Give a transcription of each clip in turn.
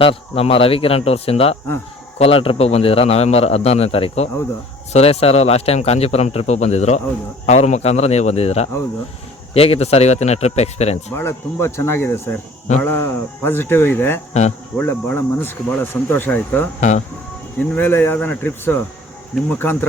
Sir, ನಮ್ಮ ರವಿಕಿರಣ್ ಟೂರ್ಸಿಂದ ಕೋಲಾರ ಟ್ರಿಪ್ಪಿಗೆ ಬಂದಿದ್ರ ನವೆಂಬರ್ 16ನೇ ತಾರೀಕು. ಹೌದು. Suresh sir last time Kanjeepuram ಟ್ರಿಪ್ಪಿಗೆ ಬಂದಿದ್ರು. ಅವ್ರ ಮುಖಾಂತರ ನೀವು ಬಂದಿದ್ದೀರಾ. ಹೌದು. ಹೇಗಿತ್ತು ಸರ್ ಇವತ್ತಿನ ಟ್ರಿಪ್ ಎಕ್ಸ್ಪೀರಿಯನ್ಸ್? ತುಂಬಾ ಚೆನ್ನಾಗಿದೆ ಸರ್. ಬಹಳ ಪಾಸಿಟಿವ್ ಇದೆ. ಒಳ್ಳೆ ಬಹಳ ಮನಸ್ಸಿಗೆ ಬಹಳ ಸಂತೋಷ ಆಯ್ತು. ಇನ್ಮೇಲೆ ಯಾವ್ದಾನ ಟ್ರಿಪ್ಸ್ ನಿಮ್ಮ ಮುಖಾಂತರ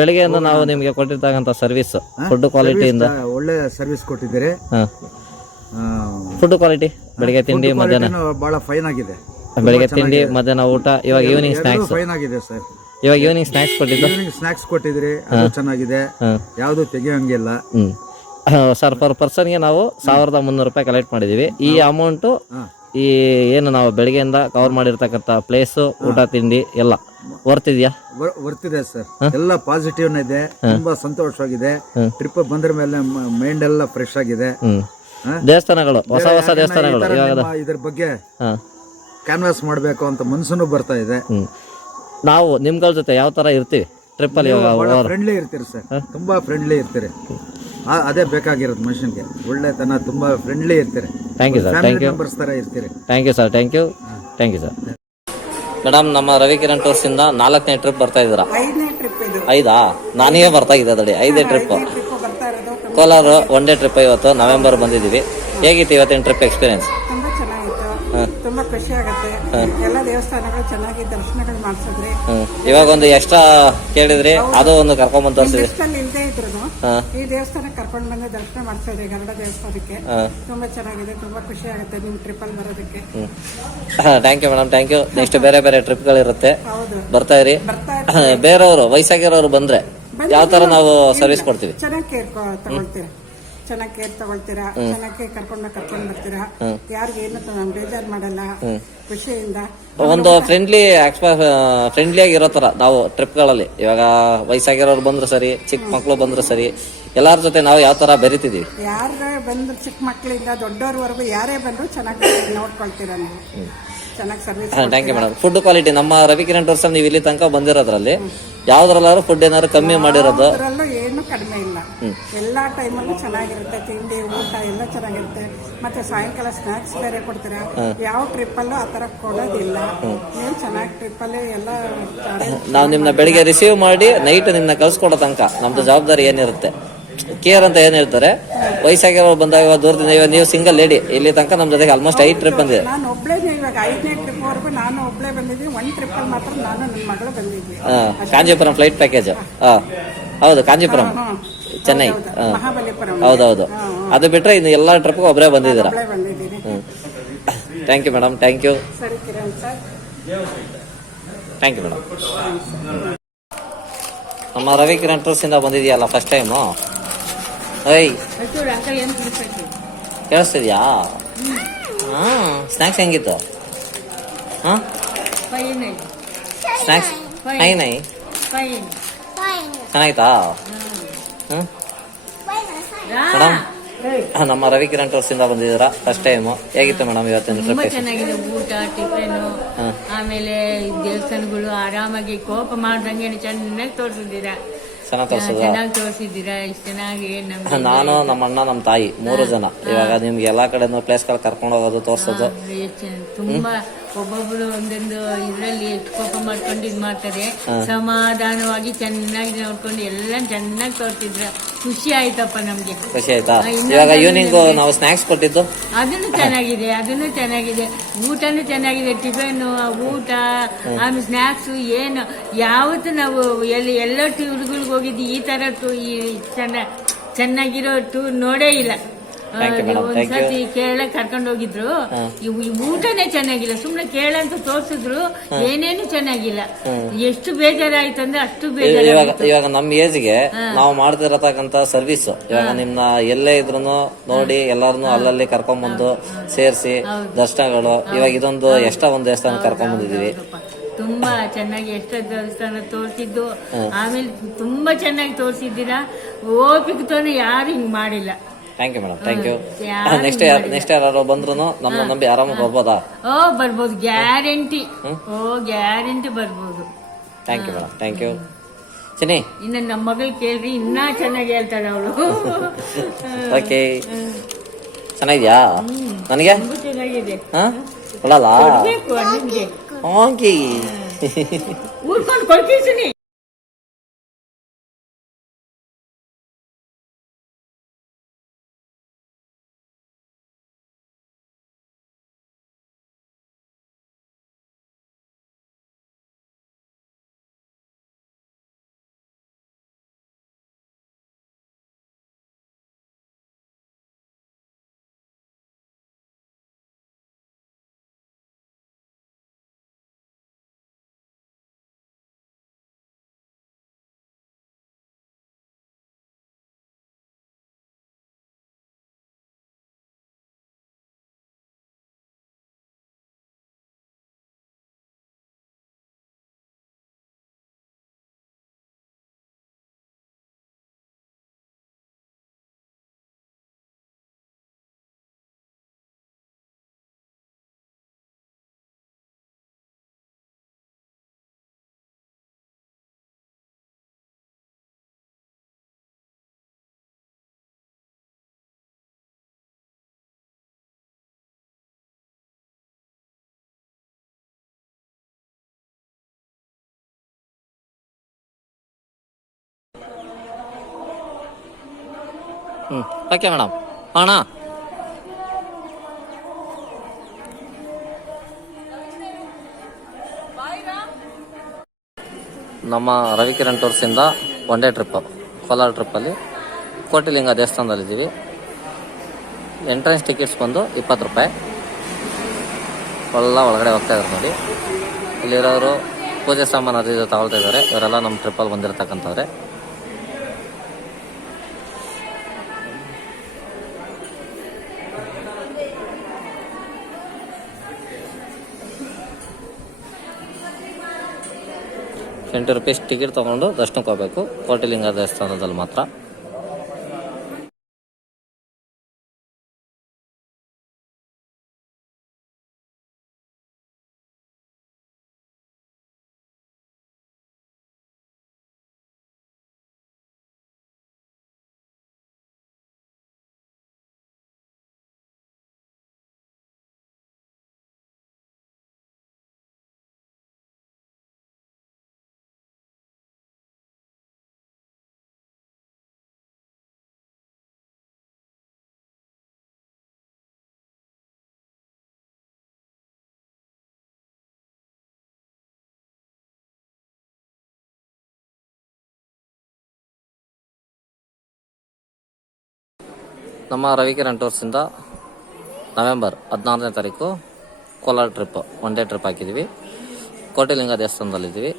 ಬೆಳಿಗ್ಗೆಯಿಂದ ನಾವು ನಿಮಗೆ ಕೊಟ್ಟಿರ್ತಕ್ಕಂಥ ಸರ್ವಿಸ್ ಫುಡ್ ಕ್ವಾಲಿಟಿಯಿಂದ ಒಳ್ಳೆ ಸರ್ವಿಸ್ ಕೊಟ್ಟಿದ್ದೀರಿ. ಫುಡ್ ಕ್ವಾಲಿಟಿ ಬೆಳಿಗ್ಗೆ ತಿಂಡಿ ಮಧ್ಯಾಹ್ನ ಬಹಳ ಫೈನ್ ಆಗಿದೆ. ಬೆಳಿಗ್ಗೆ ತಿಂಡಿ ಮಧ್ಯಾಹ್ನ ಊಟ, ಇವಾಗ ಈವ್ನಿಂಗ್ ಸ್ನಾಕ್ಸ್ ಫೈನ್ ಆಗಿದೆ ಸರ್. ಇವಾಗ ಈವ್ನಿಂಗ್ ಸ್ನಾಕ್ಸ್ ಕೊಟ್ಟಿದ್ದು. ಸ್ನಾಕ್ಸ್ ಕೊಟ್ಟಿದ್ರಿ, ಅದು ಚೆನ್ನಾಗಿದೆ. ಯಾವುದು ತೆಗಿಯೋಂಗಿಲ್ಲ ಸರ್. ಪರ್ ಪರ್ಸನ್ಗೆ ನಾವು 1300 ರೂಪಾಯಿ ಕಲೆಕ್ಟ್ ಮಾಡಿದೀವಿ. ಈ ಅಮೌಂಟು ಈ ಏನು ನಾವು ಬೆಳಿಗ್ಗೆಯಿಂದ ಕವರ್ ಮಾಡಿರ್ತಕ್ಕಂಥ ಪ್ಲೇಸು, ಊಟ ತಿಂಡಿ ಎಲ್ಲ ವರ್ತಿದ್ಯಾ? ವರ್ತಿದೆ ಸರ್. ಎಲ್ಲ ಪಾಸಿಟಿವ್ ಇದೆ. ತುಂಬಾ ಸಂತೋಷವಾಗಿದೆ. ಟ್ರಿಪ್ ಬಂದ್ರ ಮೇಲೆ ಮೈಂಡ್ ಎಲ್ಲ ಫ್ರೆಶ್ ಆಗಿದೆ. ದೇವಸ್ಥಾನಗಳು, ಹೊಸ ಹೊಸ ದೇವಸ್ಥಾನಗಳು, ಇದ್ರ ಬಗ್ಗೆ ಕ್ಯಾನ್ವಾಸ್ ಮಾಡಬೇಕು ಅಂತ ಮನ್ಸನ್ನು ಬರ್ತಾ ಇದೆ. ನಾವು ನಿಮ್ಗಳ ಜೊತೆ ಯಾವ ತರ ಇರ್ತೀವಿ ಟ್ರಿಪ್ ಅಲ್ಲಿ? ಫ್ರೆಂಡ್ಲಿ ಇರ್ತೀರಿ ಸರ್, ತುಂಬಾ ಫ್ರೆಂಡ್ಲಿ ಇರ್ತೀರಿ. ಅದೇ ಬೇಕಾಗಿರೋದು ಮನುಷ್ಯನ್ಗೆ, ಒಳ್ಳೆತನ. ತುಂಬಾ ಫ್ರೆಂಡ್ಲಿ ಇರ್ತೀರಿ. Thank you sir. Thank you. ಇರ್ತೀರಿ. Thank you sir. Thank you. Thank you sir. Madam, ನಮ್ಮ ರವಿಕಿರಣ್ ಟೂರ್ಸ್ ಇಂದ 4ನೇ ಟ್ರಿಪ್ ಬರ್ತಾ ಇದ್ದೀರಾ? 5 ನಾನೇ ಬರ್ತಾ ಇದ್ದೆ ಅದೇ 5ನೇ trip. Kolar one day trip ಇವತ್ತು ನವೆಂಬರ್ ಬಂದಿದ್ದೀವಿ. ಹೇಗಿತ್ತು ಇವತ್ತಿನ ಟ್ರಿಪ್ ಎಕ್ಸ್ಪೀರಿಯನ್ಸ್? ತುಂಬಾ ಚೆನ್ನಾಗಿತ್ತು. ತುಂಬಾ ಖುಷಿ ಆಗುತ್ತೆ. ಎಲ್ಲ ದೇವಸ್ಥಾನಗಳು ಚೆನ್ನಾಗಿ ದರ್ಶನಗಳು ಮಾಡಿಸಿದ್ರಿ. ಇವಾಗ ಒಂದು ಎಕ್ಸ್ಟ್ರಾ ಕೇಳಿದ್ರಿ, ಅದು ಒಂದು ಕರ್ಕೊಂಡ್ ತೋರಿಸಿದ್ರಿ. ಇಲ್ಲದೆ ಇದ್ರು ಈ ದೇವಸ್ಥಾನಕ್ಕೆ ಕರ್ಕೊಂಡು ಬಂದು ದರ್ಶನ ಮಾಡಿಸಿದ್ರಿ. ಗರುಡ ದೇವಸ್ಥಾನಕ್ಕೆ ತುಂಬಾ ಚೆನ್ನಾಗಿದೆ. ತುಂಬಾ ಖುಷಿ ಆಗುತ್ತೆ ನಿಮ್ ಟ್ರಿಪ್ ಅಲ್ಲಿ ಬರೋದಕ್ಕೆ. Thank you madam. Thank you. Next ಬೇರೆ ಬೇರೆ ಟ್ರಿಪ್ ಗಳಿರುತ್ತೆ, ಬರ್ತಾ ಇರಿ. ಬೇರೆಯವರು ವಯಸ್ಸಾಗಿರೋರು ಬಂದ್ರೆ ಯಾವ ತರ ನಾವು ಸರ್ವಿಸ್ ಕೊಡ್ತೀವಿ? ಚೆನ್ನಾಗಿ ಕೇರ್ ತಗೊಳ್ತೀರಾ, ಚೆನ್ನಾಗಿ ಕೇರ್ ತಗೊಳ್ತೀರಾ, ಚೆನ್ನಾಗಿ ಕರ್ಕೊಂಡು ಬರ್ತೀರಾ. ಯಾರಿಗೂ ಏನು ಬೇಜಾರ್ ಮಾಡಲ್ಲ, ಖುಷಿಯಿಂದ. ಒಂದು ಫ್ರೆಂಡ್ಲಿ ಆಗಿರೋ ತರ ನಾವು ಟ್ರಿಪ್ ಗಳಲ್ಲಿ. ಇವಾಗ ವಯಸ್ಸಾಗಿರೋರು ಬಂದ್ರು ಸರಿ, ಚಿಕ್ಕ ಮಕ್ಳು ಬಂದ್ರು ಸರಿ, ಎಲ್ಲಾರ ಜೊತೆ ನಾವು ಯಾವ ತರ ಬೆರಿತಿದೀವಿ. ಯಾರೇ ಬಂದ್ರು, ಚಿಕ್ಕ ಮಕ್ಕಳಿಂದ ದೊಡ್ಡವರವರೆಗೂ ಯಾರೇ ಬಂದ್ರು ಚೆನ್ನಾಗಿ ನೋಡ್ಕೊಳ್ತೀರಾ ನೀವು. ಚೆನ್ನಾಗಿ service. Thank you madam. Food quality ನಮ್ಮ ರವಿಕಿರಣ್ ಟೂರ್ಸ್ ನೀವು ಇಲ್ಲಿ ತನಕ ಬಂದಿರೋದ್ರಲ್ಲಿ ಯಾವ್ದ್ರಲ್ಲಾದ್ರು ಫುಡ್ ಏನಾದ್ರು ಕಮ್ಮಿ ಮಾಡಿರೋದು? ಅದರಲ್ಲೂ ಏನು ಕಡಿಮೆ ಇಲ್ಲ. ಎಲ್ಲಾ ಟೈಮಲ್ಲೂ ಚೆನ್ನಾಗಿರುತ್ತೆ. ತಿಂಡಿ ಊಟ ಎಲ್ಲ ಚೆನ್ನಾಗಿರುತ್ತೆ. ಮತ್ತೆ ಸಾಯಂಕಾಲ ಸ್ನಾಕ್ಸ್ ಬೇರೆ ಕೊಡ್ತೀರಾ. ಯಾವ ಟ್ರಿಪ್ ಅಲ್ಲೂ ಆತರ ಕೊಡೋದಿಲ್ಲ. ನೀವು ಚೆನ್ನಾಗಿ ಟ್ರಿಪ್ ಅಲ್ಲಿ ಎಲ್ಲ ನಾವು ನಿಮ್ನ ಬೆಳಿಗ್ಗೆ ರಿಸೀವ್ ಮಾಡಿ ನೈಟ್ ನಿಮ್ನ ಕಳ್ಸ್ಕೊಡೋ ತನಕ ನಮ್ದು ಜವಾಬ್ದಾರಿ ಏನಿರುತ್ತೆ, ಕೇರ್ ಅಂತ ಏನ್ ಹೇಳ್ತಾರೆ. ವಯಸ್ಸಾಗಿರೋ ಬಂದಾಗ ದೂರದಿಂದ, ಇವಾಗ ನೀವು ಸಿಂಗಲ್ ಲೇಡಿ, ಇಲ್ಲಿ ತನಕ ನಮ್ ಜೊತೆಗೆ ಆಲ್ಮೋಸ್ಟ್ 5 ಟ್ರಿಪ್ ಬಂದಿದೆ. ನಾನು ಒಬ್ಳೆ, ಇವಾಗ 5ನೇ ಟ್ರಿಪ್ ವರೆಗೂ ನಾನು ಒಬ್ಳೆ ಬಂದಿದ್ದೀನಿ. 1 ಟ್ರಿಪ್ ಅಲ್ಲಿ ಮಾತ್ರ ನಾನು ನನ್ನ ಮಗಳು ಬಂದಿದ್ವಿ. Kanjeepuram flight package. ಹೌದು, ಕಾಂಜೀಪುರಂ, ಚೆನ್ನೈ, ಮಹಾಬಲಿಪುರಂ. ಹೌದೌದು. ಅದು ಬಿಟ್ರೆ ಇನ್ನು ಎಲ್ಲಾ ಟ್ರಿಪ್ ಒಬ್ಬರೇ ಬಂದಿದ್ದೀರಾ. Thank you madam. Thank you. ಸರಿ Kiran sir. Thank you madam. ನಮ್ಮ ರವಿಕಿರಣ್ ಟೂರ್ಸ್ ಇಂದ ಬಂದಿದ್ಯಲ್ಲ ಫಸ್ಟ್ ಟೈಮು. ಕೇಳಿಸ್ತಿದ್ಯಾ? ಸ್ನಾಕ್ಸ್ ಹೆಂಗಿತ್ತು? ಸ್ನಾಕ್ಸ್ ನೈ ಚೆನ್ನಾಗಿತ್ತಾ? ಮೇಡಮ್, ನಮ್ಮ ರವಿಕಿರಣ್ ಟೂರ್ಸ್ ಇಂದ ಬಂದಿದ್ದೀರಾ ಫಸ್ಟ್ ಟೈಮ್. ಹೇಗಿತ್ತು ಮೇಡಮ್ ಇವತ್ತಿನ ಟ್ರಿಪ್? ಚೆನ್ನಾಗಿದೆ. ಊಟ, ಟಿಫನ್, ಆಮೇಲೆ ದೇವಸ್ಥಾನಗಳು ಆರಾಮಾಗಿ ಕೋಪ ಮಾಡ್ದಂಗೆ ಚೆನ್ನಾಗಿ ತೋರಿಸಿದ್ದೀರಾ. ಚೆನ್ನಾಗಿ ತೋರಿಸಿದ್ದೀರಾ. ಇಷ್ಟು ಚೆನ್ನಾಗಿ ನಾನು, ನಮ್ಮ ಅಣ್ಣ, ನಮ್ಮ ತಾಯಿ 3 ಜನ ಇವಾಗ ನಿಮ್ಗೆ ಎಲ್ಲಾ ಕಡೆನೂ ಪ್ಲೇಸ್ ಗಳು ಕರ್ಕೊಂಡು ಹೋಗೋದು, ತೋರ್ಸೋದು. ತುಂಬಾ ಒಬ್ಬೊಬ್ರು ಒಂದೊಂದು ಇದ್ರಲ್ಲಿ ಕೋಪ ಮಾಡ್ಕೊಂಡು ಇದ್ ಮಾಡ್ತಾರೆ. ಸಮಾಧಾನವಾಗಿ ಚೆನ್ನಾಗಿ ನೋಡ್ಕೊಂಡು ಎಲ್ಲ ಚೆನ್ನಾಗಿ ತೋರ್ಸಿದ್ರ. ಖುಷಿ ಆಯ್ತಪ್ಪ ನಮ್ಗೆ. ಖುಷಿ ಆಯ್ತಾ? ಇವಾಗ ಈವ್ನಿಂಗ್ ನಾವು ಸ್ನಾಕ್ಸ್ ಕೊಟ್ಟಿದ್ದು ಅದನ್ನು ಚೆನ್ನಾಗಿದೆ. ಊಟನೂ ಚೆನ್ನಾಗಿದೆ. ಟಿಫನ್, ಊಟ, ಆಮೇಲೆ ಸ್ನಾಕ್ಸ್. ಏನು ಯಾವತ್ತು ನಾವು ಎಲ್ಲ ಟೂರ್ಗಳಿಗೆ ಹೋಗಿದ್ದು ಈ ತರ ಚೆನ್ನಾಗಿರೋ ಟೂರ್ ನೋಡೇ ಇಲ್ಲ. ಒಂದ್ಸತಿ ಕೇರಳ ಕರ್ಕೊಂಡು ಹೋಗಿದ್ರು. ಊಟನೇ ಚೆನ್ನಾಗಿಲ್ಲ. ಸುಮ್ನೆ ಕೇರಳ ಅಂತ ತೋರ್ಸಿದ್ರು, ಏನೇನು ಚೆನ್ನಾಗಿಲ್ಲ. ಎಷ್ಟು ಬೇಜಾರಾಯ್ತಂದ್ರೆ ಅಷ್ಟು ಬೇಜಾರ. ಇವಾಗ ನಮ್ ಏಜ್ಗೆ ನಾವು ಮಾಡ್ತಿರತಕ್ಕಂತ ಸರ್ವಿಸ್, ಇವಾಗ ನಿಮ್ನ ಎಲ್ಲೇ ಇದ್ರು ನೋಡಿ ಎಲ್ಲಾರನು ಅಲ್ಲಲ್ಲಿ ಕರ್ಕೊಂಡ್ ಬಂದು ಸೇರಿಸಿ ದರ್ಶನಗಳು. ಇವಾಗ ಇದೊಂದು ಎಕ್ಸ್ಟ್ರಾ ಒಂದು ದೇವಸ್ಥಾನ ಕರ್ಕೊಂಡ್ ಬಂದಿದೀವಿ. ತುಂಬಾ ಚೆನ್ನಾಗಿ ಎಷ್ಟೋ ದೇವಸ್ಥಾನ ತೋರಿಸಿದ್ದು. ಆಮೇಲೆ ತುಂಬಾ ಚೆನ್ನಾಗಿ ತೋರಿಸಿದ್ದೀರಾ. ಓಪಿಕತೋನು ಯಾರು ಹಿಂಗ್ ಮಾಡಿಲ್ಲ. Thank you madam. Thank you. Next ಯಾರು ಬಂದ್ರು ನಮ್ಮನ್ನ ನಂಬಿ ಆರಾಮಾಗಿ ಬರ್ಬೋದಾ? ಬರ್ಬೋದು, ಗ್ಯಾರಂಟಿ. ಗ್ಯಾರಂಟಿ ಬರ್ಬೋದು. Thank you madam. Thank you. ಚೆನ್ನಿ, ಇನ್ನು ನಮ್ಮ ಮಗಳು ಕೇಳ್ರಿ, ಇನ್ನ ಚೆನ್ನಾಗಿ ಹೇಳ್ತಾಳೆ ಅವಳು. ಓಕೆ, ಚೆನ್ನಾಗಿದ್ಯಾ? ನನಗೆ ಚೆನ್ನಾಗಿದೆ. ಕೊಡಲ್ಲ ಬೇಕು ನಿಮ್ಗೆ ಓಕೆ ಊರ್ಕೊಂಡು ಕೊಡ್ತೀನಿ. ಓಕೆ ಮೇಡಮ್ ಅಣ್ಣ. ನಮ್ಮ ರವಿಕಿರಣ್ ಟೂರ್ಸಿಂದ ಒನ್ ಡೇ ಟ್ರಿಪ್ ಕೋಲಾರ ಟ್ರಿಪ್ಪಲ್ಲಿ ಕೋಟಿಲಿಂಗ ದೇವಸ್ಥಾನದಲ್ಲಿದ್ದೀವಿ. ಎಂಟ್ರೆನ್ಸ್ ಟಿಕೆಟ್ಸ್ ಬಂದು 20 ರೂಪಾಯಿ. ಎಲ್ಲ ಒಳಗಡೆ ಹೋಗ್ತಾ ಇದ್ದಾರೆ ನೋಡಿ. ಇಲ್ಲಿರೋರು ಪೂಜೆ ಸಾಮಾನು ಅದು ಇದು ತಗೊಳ್ತಾ ಇದ್ದಾರೆ. ಇವರೆಲ್ಲ ನಮ್ಮ ಟ್ರಿಪ್ಪಲ್ಲಿ ಬಂದಿರತಕ್ಕಂಥವ್ರೆ. ₹20 ಟಿಕೆಟ್ ತೊಗೊಂಡು ದರ್ಶನಕ್ಕೆ ಹೋಗಬೇಕು ಕೋಟಿಲಿಂಗ ದೇವಸ್ಥಾನದಲ್ಲಿ ಮಾತ್ರ. ನಮ್ಮ ರವಿಕಿರಣ್ ಟೂರ್ಸಿಂದ ನವೆಂಬರ್ 16ನೇ ತಾರೀಕು Kolar trip one day trip ಹಾಕಿದ್ದೀವಿ. ಕೋಟಿಲಿಂಗ ದೇವಸ್ಥಾನದಲ್ಲಿದ್ದೀವಿ.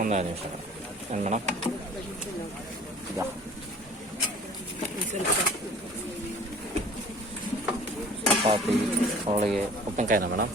ಒಂದೇ ನಿಮಿಷ ಏನು ಮೇಡಮ್. ಚಪಾತಿ ಹೋಳಿಗೆ ಉಪ್ಪಿನಕಾಯಿನ ಮೇಡಮ್.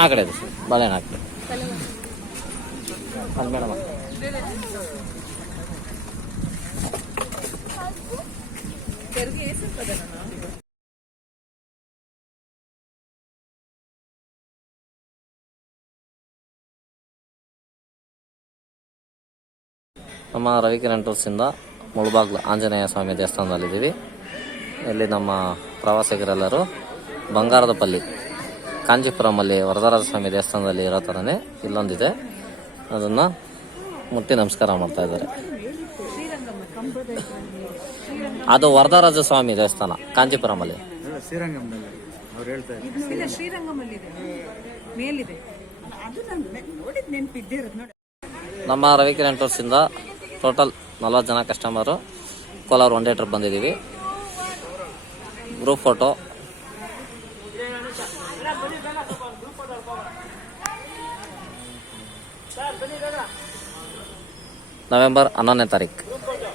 ಆ ಕಡೆ ಇದೆ ಸರ್ ಬಾಳೆಹಣ್ಣು ಹಾಕಿ ಅದು ಮೇಡಮ್. ನಮ್ಮ ರವಿಕಿರಣ್ ಟೂರ್ಸಿಂದ ಮುಳಬಾಗ್ಲು ಆಂಜನೇಯ ಸ್ವಾಮಿ ದೇವಸ್ಥಾನದಲ್ಲಿದ್ದೀವಿ. ಇಲ್ಲಿ ನಮ್ಮ ಪ್ರವಾಸಿಗರೆಲ್ಲರೂ ಬಂಗಾರದ ಪಲ್ಲಿ ಕಾಂಜೀಪುರಮಲ್ಲಿ ವರದರಾಜ ಸ್ವಾಮಿ ದೇವಸ್ಥಾನದಲ್ಲಿ ಇರೋ ಥರನೇ ಇಲ್ಲೊಂದಿದೆ, ಅದನ್ನು ಮುಟ್ಟಿ ನಮಸ್ಕಾರ ಮಾಡ್ತಾ ಇದ್ದಾರೆ. ಅದು ವರದರಾಜ ಸ್ವಾಮಿ ದೇವಸ್ಥಾನ ಕಾಂಜೀಪುರಮಲ್ಲಿ. ಶ್ರೀರಂಗಂನಲ್ಲಿ ಅವ್ರು ಹೇಳ್ತಾ ಇದ್ದಾರೆ. ನಮ್ಮ ರವಿಕಿರಣ್ ಟೂರ್ಸಿಂದ ಟೋಟಲ್ 40 ಜನ customer Kolar one day trip ಬಂದಿದ್ದೀವಿ. ಗ್ರೂಪ್ ಫೋಟೋ ನವೆಂಬರ್ 11ನೇ ತಾರೀಕು.